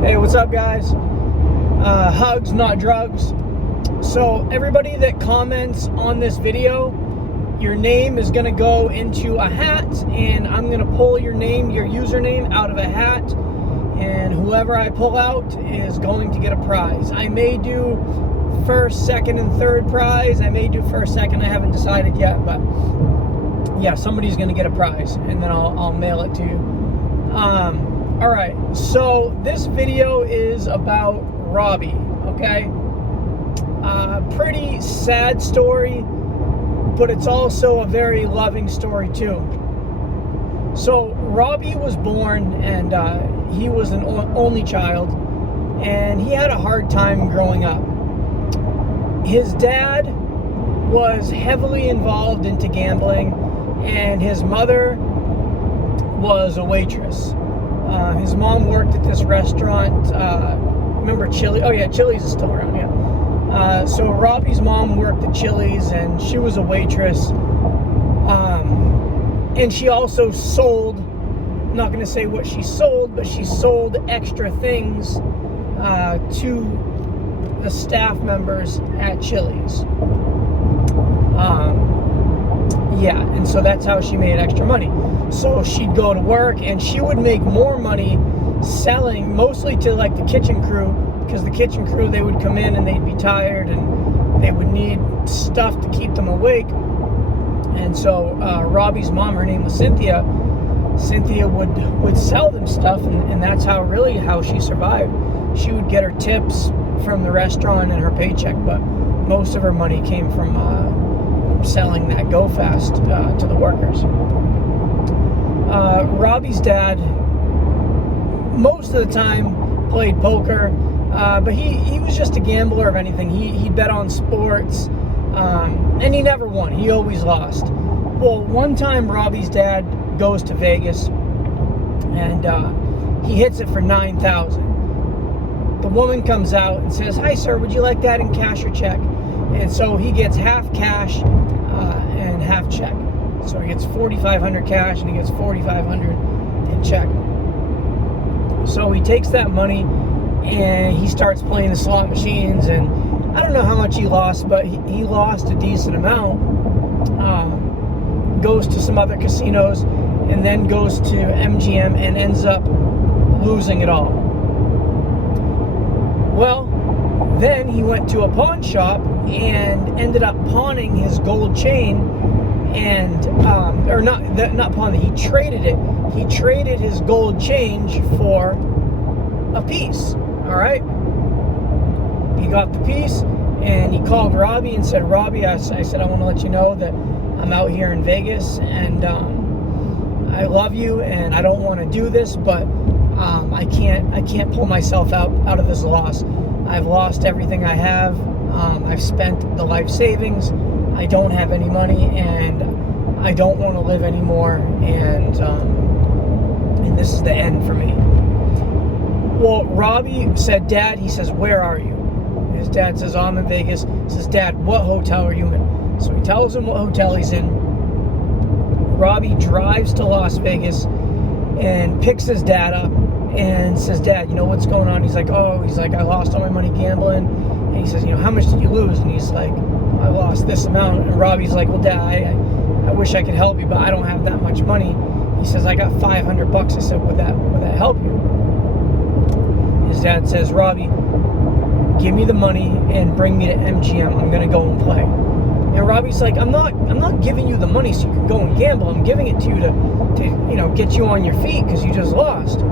Hey, what's up, guys? Hugs, not drugs. So everybody that comments on this video, your name is going to go into a hat, and I'm going to pull your name, your username out of a hat, and whoever I pull out is going to get a prize. I may do first, second, and third prize. I may do first, second. I haven't decided yet, but yeah, somebody's going to get a prize, and then I'll mail it to you. All right, so this video is about Robbie, okay? Pretty sad story, but it's also a very loving story too. So Robbie was born, and he was an only child, and he had a hard time growing up. His dad was heavily involved into gambling, and his mother was a waitress. His mom worked at this restaurant. Remember Chili? Oh yeah, Chili's is still around. Yeah. So Robbie's mom worked at Chili's, and she was a waitress. And she also sold. I'm not going to say what she sold, but she sold extra things to the staff members at Chili's. Yeah, and so that's how she made extra money. So she'd go to work, and she would make more money selling, mostly to like the kitchen crew, because the kitchen crew, they would come in and they'd be tired and they would need stuff to keep them awake. And so Robbie's mom, her name was Cynthia would sell them stuff, and that's how she survived. She would get her tips from the restaurant and her paycheck, but most of her money came from selling that Go Fast to the workers. Robbie's dad, most of the time, played poker, but he was just a gambler of anything. He bet on sports, and he never won. He always lost. Well, one time Robbie's dad goes to Vegas, and he hits it for $9,000. The woman comes out and says, "Hi, sir, would you like that in cash or check?" And so he gets half cash and half check. So he gets $4,500 cash and he gets $4,500 in check. So he takes that money and he starts playing the slot machines, and I don't know how much he lost, but he lost a decent amount. Goes to some other casinos and then goes to MGM and ends up losing it all. Well, then he went to a pawn shop and ended up pawning his gold chain, and or not pawning, he traded it. He traded his gold change for a piece. All right. He got the piece, and he called Robbie and said, "Robbie, I said I want to let you know that I'm out here in Vegas, and I love you, and I don't want to do this, but I can't pull myself out of this loss. I've lost everything I have. I've spent the life savings. I don't have any money, and I don't want to live anymore, and this is the end for me." Well, Robbie said, "Dad," he says, "where are you?" His dad says, "Oh, I'm in Vegas." He says, "Dad, what hotel are you in?" So he tells him what hotel he's in. Robbie drives to Las Vegas and picks his dad up and says, "Dad, you know what's going on?" He's like, "I lost all my money gambling." And he says, "How much did you lose?" And he's like, "I lost this amount." And Robbie's like, "Well, Dad, I wish I could help you, but I don't have that much money." He says, "I got $500. I said, would that help you?" His dad says, "Robbie, give me the money and bring me to MGM. I'm gonna go and play." And Robbie's like, I'm not giving you the money so you can go and gamble. I'm giving it to you to get you on your feet because you just lost."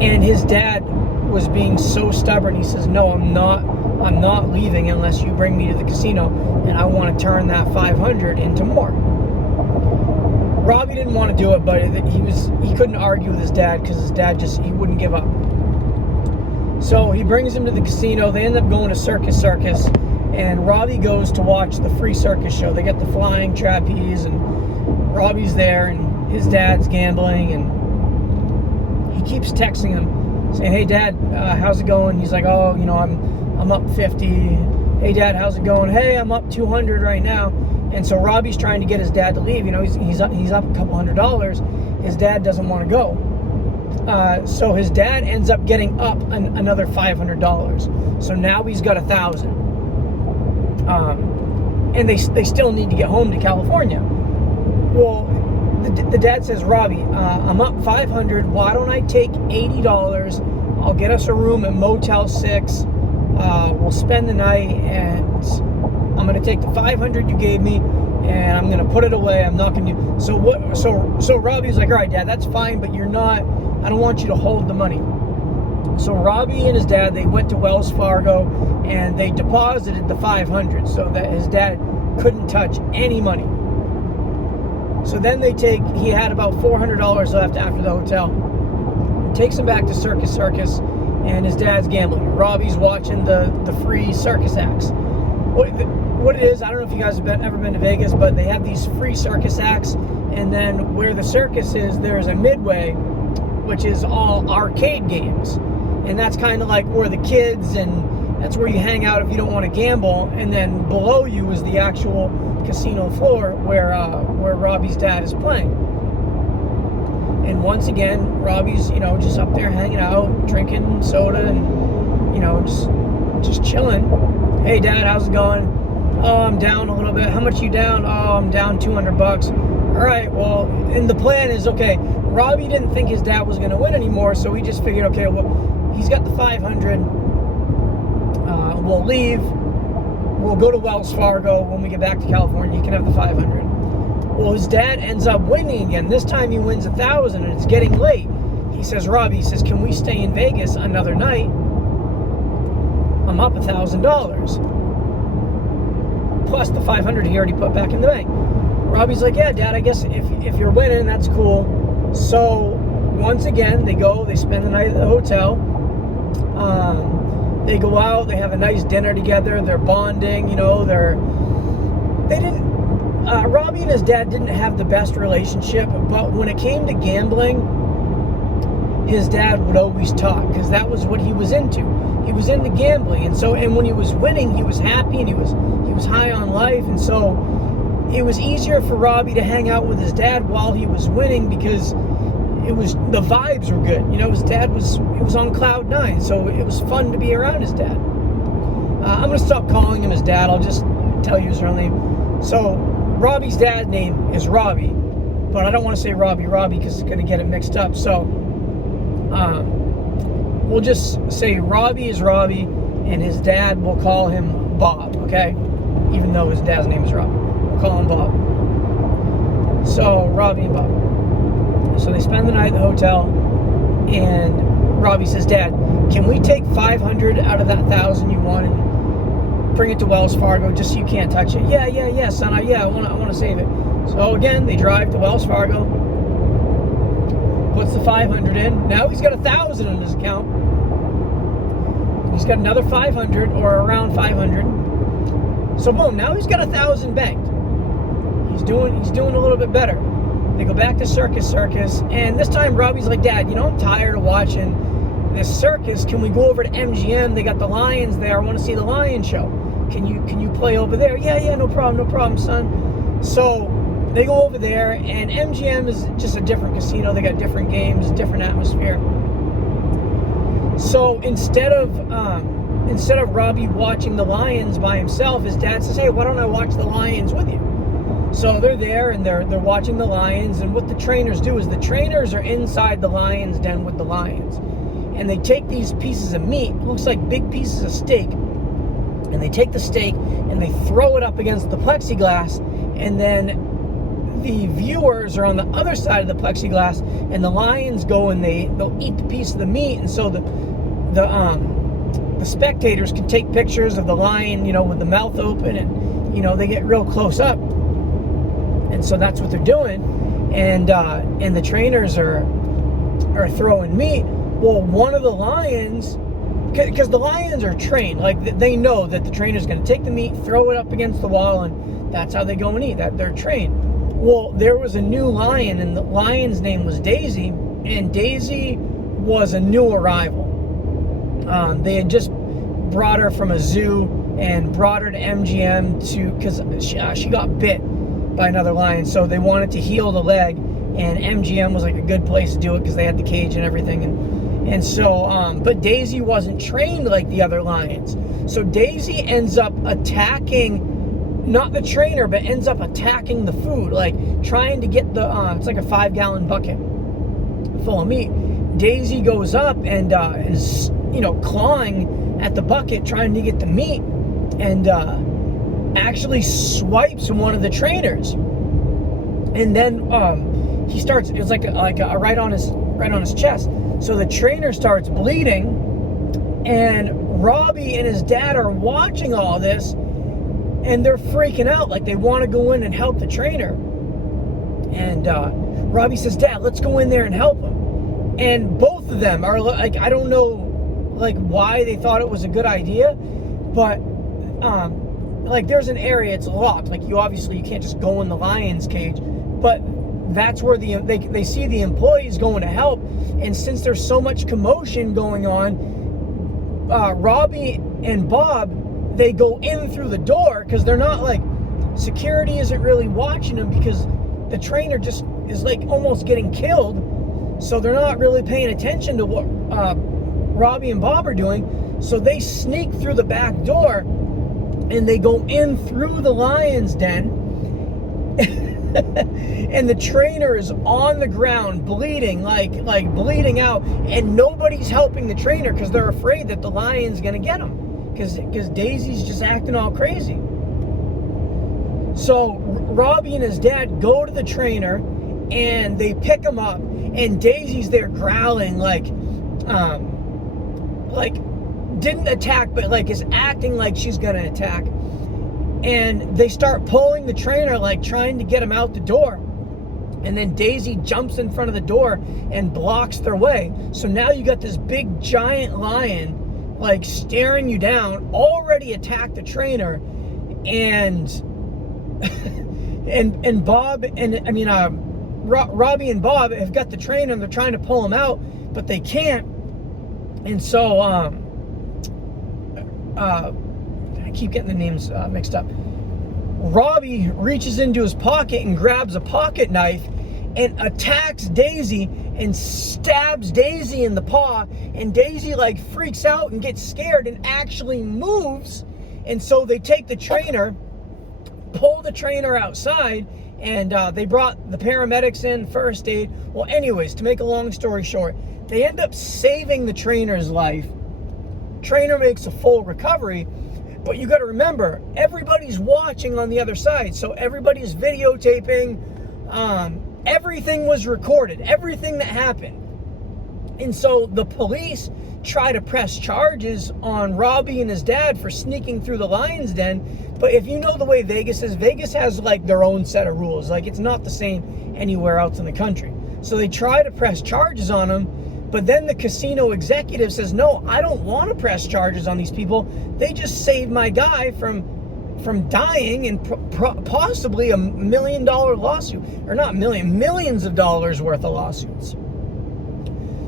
And his dad was being so stubborn. He says, "No, I'm not leaving unless you bring me to the casino, and I want to turn that 500 into more." Robbie didn't want to do it, but he couldn't argue with his dad because his dad he wouldn't give up. So he brings him to the casino. They end up going to Circus, and Robbie goes to watch the free circus show. They get the flying trapeze, and Robbie's there, and his dad's gambling, and he keeps texting him saying, "Hey, Dad, how's it going?" He's like, "Oh, I'm up 50. Hey, Dad, how's it going?" "Hey, I'm up 200 right now." And so Robbie's trying to get his dad to leave. He's up a couple $100. His dad doesn't want to go. So his dad ends up getting up another $500. So now he's got $1,000. And they still need to get home to California. Well, the dad says, Robbie, I'm up $500. Why don't I take $80? I'll get us a room at Motel 6. We'll spend the night, and I'm going to take the $500 you gave me, and I'm going to put it away. I'm not going to. So Robbie's like, all right, Dad, that's fine, but you're not. I don't want you to hold the money. So Robbie and his dad, they went to Wells Fargo, and they deposited the $500 so that his dad couldn't touch any money. So then he had about $400 left after the hotel. Takes him back to Circus, and his dad's gambling. Robbie's watching the free circus acts. What it is, I don't know if you guys have ever been to Vegas, but they have these free circus acts, and then where the circus is, there's a midway, which is all arcade games. And that's kind of like where the kids, and that's where you hang out if you don't want to gamble. And then below you is the actual casino floor where Robbie's dad is playing. And once again, Robbie's, just up there hanging out, drinking soda, and, just chilling. Hey, Dad, how's it going? Oh, I'm down a little bit. How much you down? Oh, I'm down $200. All right, well, and the plan is, okay, Robbie didn't think his dad was going to win anymore, so we just figured, okay, well, he's got the $500. We'll leave. We'll go to Wells Fargo. When we get back to California, you can have the $500. Well, his dad ends up winning again. This time he wins $1,000, and it's getting late. He says, Robbie, can we stay in Vegas another night? I'm up $1,000. Plus the $500 he already put back in the bank. Robbie's like, yeah, Dad, I guess if you're winning, that's cool. So once again, they spend the night at the hotel. They go out, they have a nice dinner together, they're bonding, Robbie and his dad didn't have the best relationship, but when it came to gambling, his dad would always talk, because that was what he was into. He was into gambling, and when he was winning, he was happy, and he was high on life, and so it was easier for Robbie to hang out with his dad while he was winning, because the vibes were good. His dad was on cloud 9, so it was fun to be around his dad. I'm going to stop calling him his dad. I'll just tell you his real name. So Robbie's dad's name is Robbie, but I don't want to say Robbie because it's going to get it mixed up. So we'll just say Robbie is Robbie, and his dad, we'll call him Bob, okay? Even though his dad's name is Robbie. We'll call him Bob. So Robbie and Bob. So they spend the night at the hotel, and Robbie says, Dad, can we take $500 out of that $1,000 you won and bring it to Wells Fargo just so you can't touch it? Yeah, son. I want to save it. So again, they drive to Wells Fargo, puts the $500 in. Now he's got $1,000 in his account. He's got another $500, or around $500. So boom, now he's got $1,000 banked. He's doing a little bit better. They go back to Circus, and this time Robbie's like, Dad, I'm tired of watching this circus. Can we go over to MGM? They got the lions there. I want to see the lion show. Can you play over there? Yeah, no problem, son. So they go over there, and MGM is just a different casino. They got different games, different atmosphere. So instead of Robbie watching the lions by himself, his dad says, hey, why don't I watch the lions with you? So they're there, and they're watching the lions, and what the trainers do is the trainers are inside the lion's den with the lions, and they take these pieces of meat, looks like big pieces of steak, and they take the steak and they throw it up against the plexiglass, and then the viewers are on the other side of the plexiglass, and the lions go and they'll eat the piece of the meat, and so the spectators can take pictures of the lion, with the mouth open, and they get real close up. And so that's what they're doing, and the trainers are throwing meat. Well, one of the lions, because the lions are trained, like they know that the trainer's going to take the meat, throw it up against the wall, and that's how they go and eat. That they're trained. Well, there was a new lion, and the lion's name was Daisy, and Daisy was a new arrival. They had just brought her from a zoo and brought her to MGM because she got bit by another lion, so they wanted to heal the leg, and MGM was like a good place to do it because they had the cage and everything. And so, but Daisy wasn't trained like the other lions. So Daisy ends up attacking, not the trainer, but ends up attacking the food, like trying to get the, it's like a 5-gallon bucket full of meat. Daisy goes up and is, clawing at the bucket, trying to get the meat, and actually swipes one of the trainers. And then he starts, it's like a right on his chest. So the trainer starts bleeding, and Robbie and his dad are watching all this, and they're freaking out, like they want to go in and help the trainer. And Robbie says, "Dad, let's go in there and help him." And both of them are like, I don't know like why they thought it was a good idea, but like there's an area, it's locked, like you can't just go in the lion's cage, but that's where they see the employees going to help. And since there's so much commotion going on, Robbie and Bob, they go in through the door because they're not like, security isn't really watching them because the trainer just is like almost getting killed, so they're not really paying attention to what Robbie and Bob are doing. So they sneak through the back door and they go in through the lion's den. And the trainer is on the ground bleeding, like bleeding out, and nobody's helping the trainer because they're afraid that the lion's gonna get him because Daisy's just acting all crazy. So Robbie and his dad go to the trainer and they pick him up, and Daisy's there growling like didn't attack, but like is acting like she's gonna attack. And they start pulling the trainer, like trying to get him out the door. And then Daisy jumps in front of the door and blocks their way. So now you got this big giant lion like staring you down, already attacked the trainer, and and Bob and Robbie and Bob have got the trainer and they're trying to pull him out, but they can't. And so I keep getting the names mixed up. Robbie reaches into his pocket and grabs a pocket knife and attacks Daisy and stabs Daisy in the paw, and Daisy like freaks out and gets scared and actually moves. And so they take the trainer, pull the trainer outside, and they brought the paramedics in, first aid. Well, anyways, to make a long story short, they end up saving the trainer's life. Trainer makes a full recovery, but you got to remember, everybody's watching on the other side, so everybody's videotaping. Everything was recorded, everything that happened. And so the police try to press charges on Robbie and his dad for sneaking through the lion's den. But if you know the way Vegas is, Vegas has like their own set of rules. Like it's not the same anywhere else in the country. So they try to press charges on them, but then the casino executive says, "No, I don't want to press charges on these people. They just saved my guy from dying and possibly $1 million lawsuit," or not million, millions of dollars worth of lawsuits.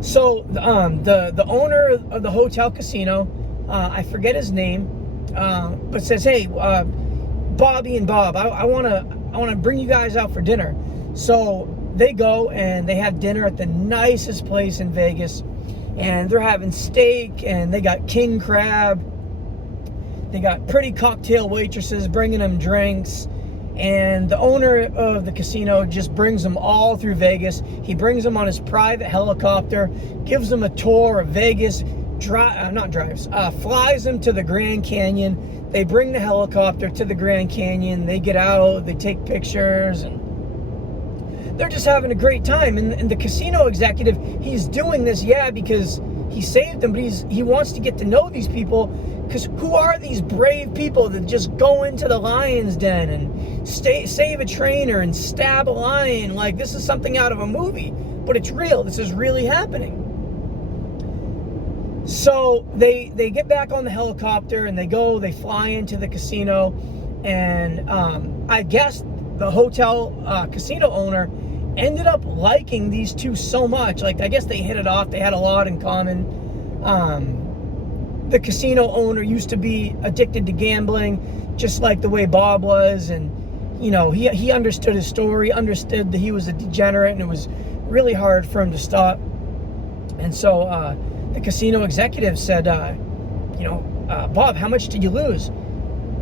So the owner of the hotel casino, I forget his name, but says, "Hey, Bobby and Bob, I want to bring you guys out for dinner." So they go and they have dinner at the nicest place in Vegas, and they're having steak, and they got king crab. They got pretty cocktail waitresses bringing them drinks, and the owner of the casino just brings them all through Vegas. He brings them on his private helicopter, gives them a tour of Vegas, flies them to the Grand Canyon. They bring the helicopter to the Grand Canyon. They get out, they take pictures, and they're just having a great time. And the casino executive, he's doing this, because he saved them, but he wants to get to know these people, because who are these brave people that just go into the lion's den and save a trainer and stab a lion? Like, this is something out of a movie, but it's real. This is really happening. So they get back on the helicopter and they fly into the casino, and I guess the hotel casino owner ended up liking these two so much. Like, I guess they hit it off. They had a lot in common. The casino owner used to be addicted to gambling, just like the way Bob was, and he understood his story, understood that he was a degenerate, and it was really hard for him to stop. And so the casino executive said, Bob, how much did you lose?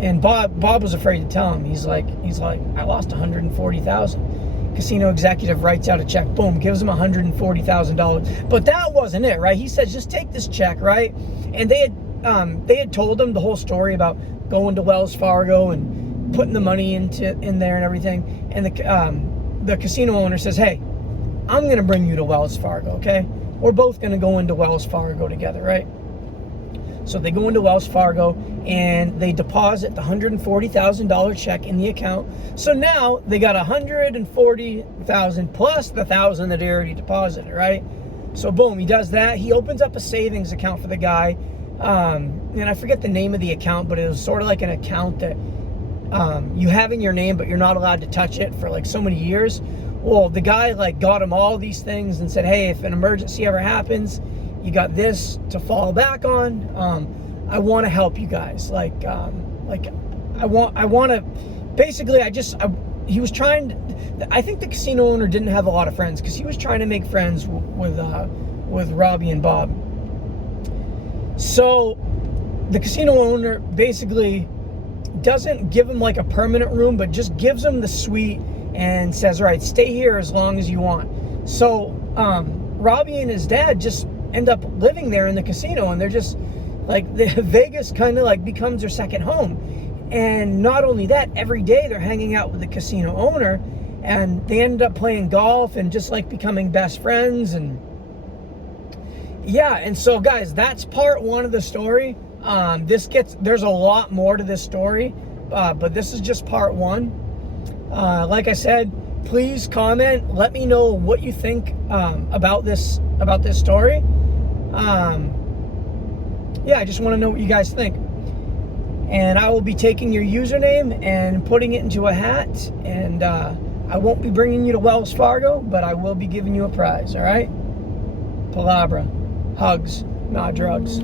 And Bob was afraid to tell him. He's like, I lost $140,000. Casino executive writes out a check, boom, gives him $140,000. But that wasn't it, right? He says, just take this check, right? And they had told him the whole story about going to Wells Fargo and putting the money in there and everything. And the casino owner says, hey, I'm going to bring you to Wells Fargo, okay? We're both going to go into Wells Fargo together, right? So they go into Wells Fargo and they deposit the $140,000 check in the account. So now they got $140,000 plus the $1,000 that he already deposited, right? So boom, he does that. He opens up a savings account for the guy. And I forget the name of the account, but it was sort of like an account that you have in your name, but you're not allowed to touch it for like so many years. Well, the guy like got him all these things and said, hey, if an emergency ever happens, you got this to fall back on. I want to help you guys. I want to, basically, he was trying to, I think the casino owner didn't have a lot of friends because he was trying to make friends with Robbie and Bob. So the casino owner basically doesn't give him like a permanent room, but just gives him the suite and says, all right, stay here as long as you want. So Robbie and his dad just end up living there in the casino, and they're just like, Vegas kind of like becomes their second home. And not only that, every day they're hanging out with the casino owner, and they end up playing golf and just like becoming best friends. And yeah, and so guys, that's part one of the story. There's a lot more to this story, but this is just part one. Like I said, please comment, let me know what you think about this story. Yeah, I just want to know what you guys think. And I will be taking your username and putting it into a hat, and I won't be bringing you to Wells Fargo, but I will be giving you a prize, all right? Palabra. Hugs, not drugs.